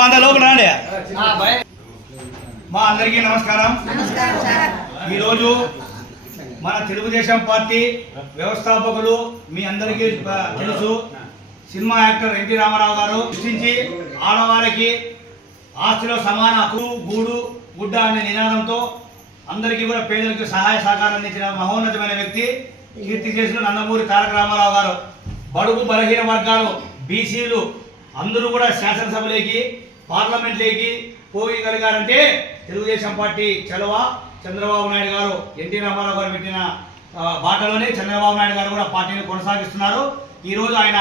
బాధ లోపల రాండి. మా అందరికీ నమస్కారం. ఈరోజు మన తెలుగుదేశం పార్టీ వ్యవస్థాపకులు మీ అందరికీ తెలుసు, సినిమా యాక్టర్ ఎన్టీ రామారావు గారు సృష్టించి ఆడవారికి ఆస్తిలో సమాన హక్కు గూడు గుడ్డ అనే నినాదంతో అందరికీ కూడా పేదలకు సహాయ సహకారం అందించిన మహోన్నతమైన వ్యక్తి కీర్తి చేసిన నందమూరి తారక రామారావు గారు. బడుగు బలహీన వర్గాలు బీసీలు అందరూ కూడా శాసనసభలోకి పార్లమెంట్లోకి పోగలిగారంటే తెలుగుదేశం పార్టీ చలువ చంద్రబాబు నాయుడు గారు ఎన్టీ రామారావు గారు పెట్టిన బాటలోనే చంద్రబాబు నాయుడు గారు కూడా పార్టీని కొనసాగిస్తున్నారు. ఈరోజు ఆయన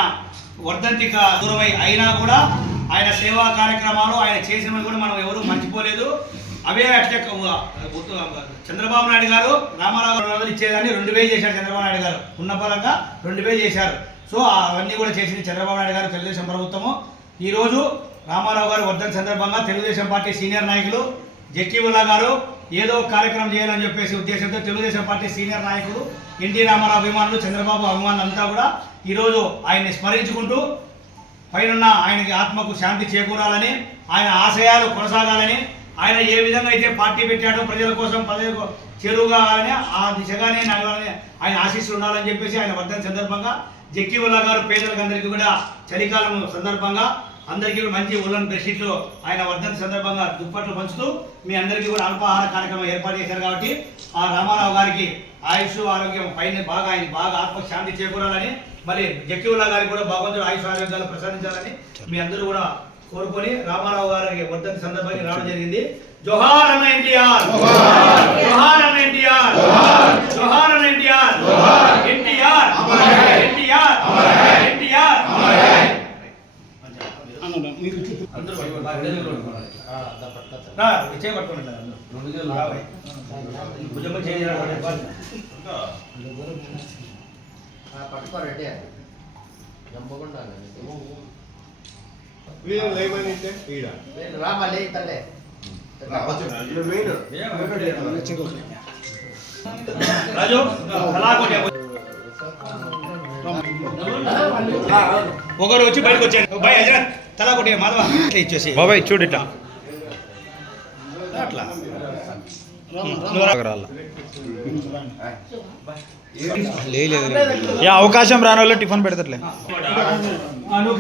వర్ధంతిక దూరమై అయినా కూడా ఆయన సేవా కార్యక్రమాలు ఆయన చేసినవి కూడా మనం ఎవరూ మర్చిపోలేదు. అవే అట్లే చంద్రబాబు నాయుడు గారు రామారావు గారు ఇచ్చేదాన్ని 2000 చేశారు. చంద్రబాబు నాయుడు గారు ఉన్న పరంగా 2000 చేశారు. సో అవన్నీ కూడా చేసింది చంద్రబాబు నాయుడు గారు తెలుగుదేశం ప్రభుత్వము. ఈరోజు రామారావు గారు వర్ధంతి సందర్భంగా తెలుగుదేశం పార్టీ సీనియర్ నాయకులు జక్కీవుల్లా గారు ఏదో కార్యక్రమం చేయాలని చెప్పేసి ఉద్దేశంతో తెలుగుదేశం పార్టీ సీనియర్ నాయకులు ఎన్టీ రామారావు అభిమానులు చంద్రబాబు అభిమానులు అంతా కూడా ఈరోజు ఆయన్ని స్మరించుకుంటూ పైన ఆయనకి ఆత్మకు శాంతి చేకూరాలని, ఆయన ఆశయాలు కొనసాగాలని, ఆయన ఏ విధంగా అయితే పార్టీ పెట్టాడో ప్రజల కోసం ప్రజలకు చేరువు కావాలని ఆ దిశగానే నడవాలని ఆయన ఆశీస్సులు ఉండాలని చెప్పేసి ఆయన వర్ధంతి సందర్భంగా జక్కీవుల్లా గారు పేదలకు అందరికీ కూడా చలికాలం సందర్భంగా అందరికీ మంచి ఉల్లన్ బెడ్షీట్లు ఆయన వర్ధంతి సందర్భంగా దుప్పట్లు పంచుతూ మీ అందరికీ కూడా అల్పాహార కార్యక్రమం ఏర్పాటు చేశారు. కాబట్టి ఆ రామారావు గారికి ఆయుష్ ఆరోగ్యం పైన ఆయన బాగా ఆత్మ శాంతి చేకూరాలని, మరి జక్కీవుల్లా గారికి కూడా భగవంతుడు ఆయుష్ ఆరోగ్యాలు ప్రసాదించాలని మీ అందరూ కూడా కోరుకొని రామారావు గారికి వర్ధంతి సందర్భంగా రావడం జరిగింది. జోహార్ అన్న ఎన్టీఆర్, జోహార్ అన్న ఎన్టీఆర్, జోహార్ అన్న ఎన్టీఆర్, ఎన్టీఆర్ ఎన్టీఆర్ ఎన్టీఆర్. పట్టుకోరండి జంపకుండా రామలే తల్లే రాజు ఒకరు వచ్చి బయటకు వచ్చాను. బాయ్ హజరత్ తలా కొట్టే మాధవ ఇచ్చేసి బాబాయ్ చూడట అట్లా అవకాశం రాని వాళ్ళు టిఫిన్ పెడతారులే. నువ్వు